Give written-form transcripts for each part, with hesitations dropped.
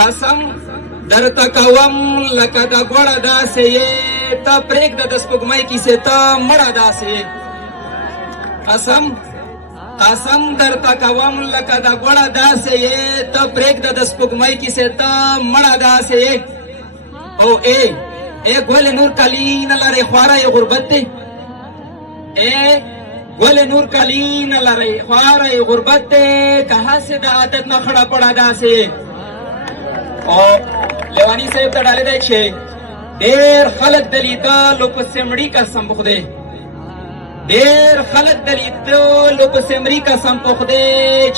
قسم درته کوم لکه د ګوړه داسې یې ته پرېږده د سپوږمۍ کیسې ته مړه داسې یې قسم درته کوم لکه د ګوړه داسې یې ته پرېږده د سپوږمۍ کیسې ته مړه داسې یې او ای ګل نور کلی نه لرې خواره یې غربت دی ګل نور کلی نه لرې خواره یې غربت دی که هسې د عادت نه خړه پړه داسې او لیوانی صاحب ته ډالۍ دی چې ډېر خلک د لیدلو په سمړي قسم په خدای ډېر خلک د لیدلو په سمړي قسم په خدای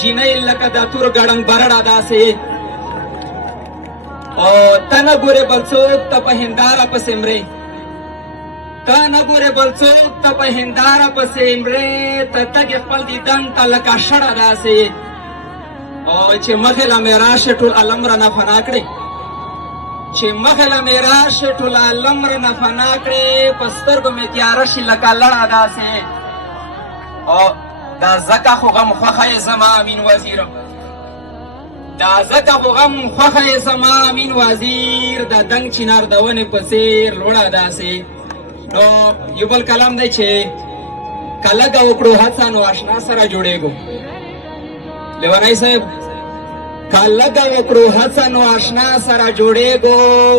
جینۍ لکه د تور ګړنګ برړه داسې او ته نه ګورې بل څوک ته په هنداره پسې مرې ته نه ګورې بل څوک ته په هنداره پسې مرې ته تګې خپل دیدن ته لکه شړه داسې او چې مخې له مې راشې ټول علم رانه فنا کړې چې مخې له مې راشې ټول علم رانه فنا کړې په سترګو مې تیاره شي لکه لړه داسې او دا ځکه خو غم خوښه یې زما امین وزیر دا ځکه خو غم خوښه یې زما امین وزیر دا دنګ چینار د ونې په څېر لوړه داسې نو یو بل کلام دی چې که لږه وکړو هڅه نو اشنا سره جوړېږو لیونی صاحب که لږه وکړو هڅه نو اشنا سره جوړېږو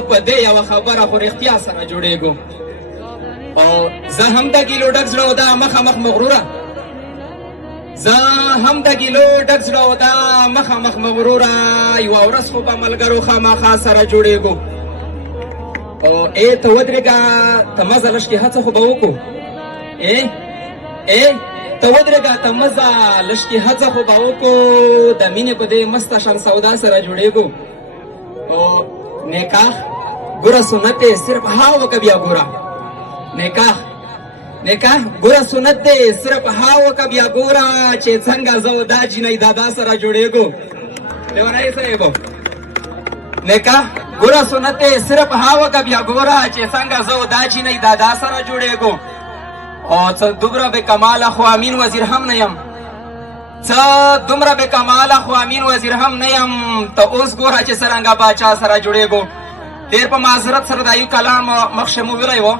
په دې یوه خبره خو رښتیا سره جوړېږو او زه هم د ګیلو ډک زړه و دا مخامخ مغروره زه هم د ګیلو ډک زړه و دا مخامخ مغروره یوه ورځ خو به ملګرو خامخا سره جوړېږو او ته ودرېږه ته مزه لږ کې هڅه خو به وکړو ته ودرېږه ته مزه لږ کې هڅه خو به وکړو د مینې په دې مسته شان سودا سره جوړېږو او نکاح ګوره سنت دی صرف ها وکه بیا ګوره نکاح ګوره سنت دی صرف ها وکه بیا ګوره چې څنګه زه دا جینۍ دادا سره جوړېږو لیونی صاحب نکاح ګوره سنت دی صرف ها وکه بیا ګوره چې څنګه زه دا جینۍ دادا سره جوړېږو او څه دومره بې کماله خو امین وزیر هم نه یم څه دومره بې کماله خو امین وزیر هم نه یم ته اوس ګوره چې څرنګه باچا سره جوړېږو ډېر په معذرت سره دا یو کلام مخکې مو ویلی و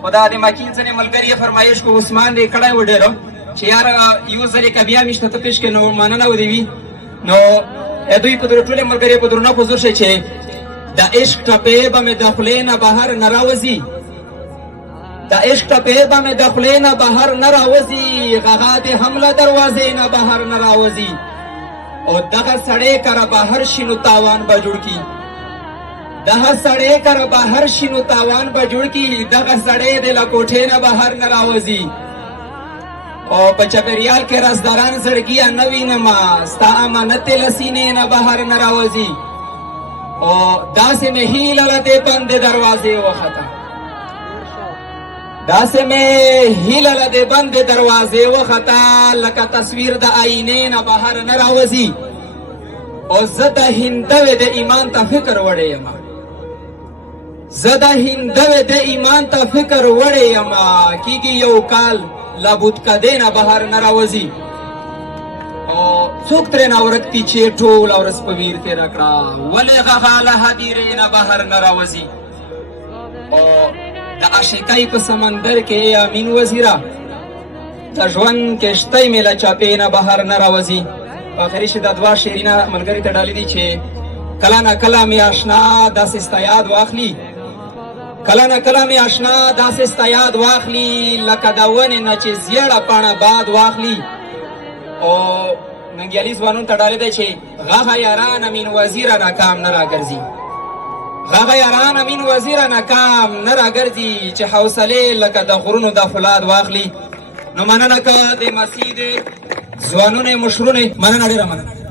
خو دا د مکین ځینې ملګري یې فرمایش کو عثمان دې کړی و ډېرو چې یاره یو ځلې که بیا مې شته ته پېش کړې نو مننه ودې وي نو دوی په ټولې ملګري په درنه حضور شئ چې د عشق ټپې به مې د خولې نه بهر نه راوځي د عشق ټپې به مې د خولې نه بهر نه راوځي غغا دې هم له دروازې نه بهر نه راوځي او دغه سړی کره بهر شي نو تاوان به جوړ کي دغه سړی کره بهر شي نو تاوان به جوړ کي دغه سړی دې له کوټې نه بهر نه راوځي او په چاپېریال کې رازداران زړګیه نه وینمه ستا امانت یې له سینې نه بهر نه راوځي او داسې مې هیله له دې بندې دروازې وخته داسې مې هیله له دې بندې دروازې وخته لکه تصویر د آینې نه بهر نه راوځي او زه د هندوې د ایمان ته فکر وړی یم زه د هندوې د ایمان ته فکر وړی یم کېږي یو کال له بوتکدې نه بهر نه راوځي او څوک ترېنه ورک دي چې ټوله ورځ په ویر تېره کړه ولې غغا له هدیرې نه بهر نه راوځي او د عاشقۍ په سمندر کې امین وزیره د ژوند کښتۍ مې له چاپې نه بهر نه راوځي په آخري چې دا دوه شعرونه ملګري ته ډالۍ دي چې کله نه کله مې اشنا داسې ستا یاد واخلي کله نه کله مې اشنا داسې ستا یاد واخلي لکه د ونې نه چې زیړه پاڼه باد واخلي او ننګیالي ځوانانو ته ډالۍ دی چې غاښه یاران امین وزیره ناکام نه راګرځي غاغه یاران امین وزیره ناکام نه راګرځي چې حوصلې لکه د غرونو د فولاد واخلي نو مننه که د مسیح د ځوانونو مشرونو مننه ډېره مننه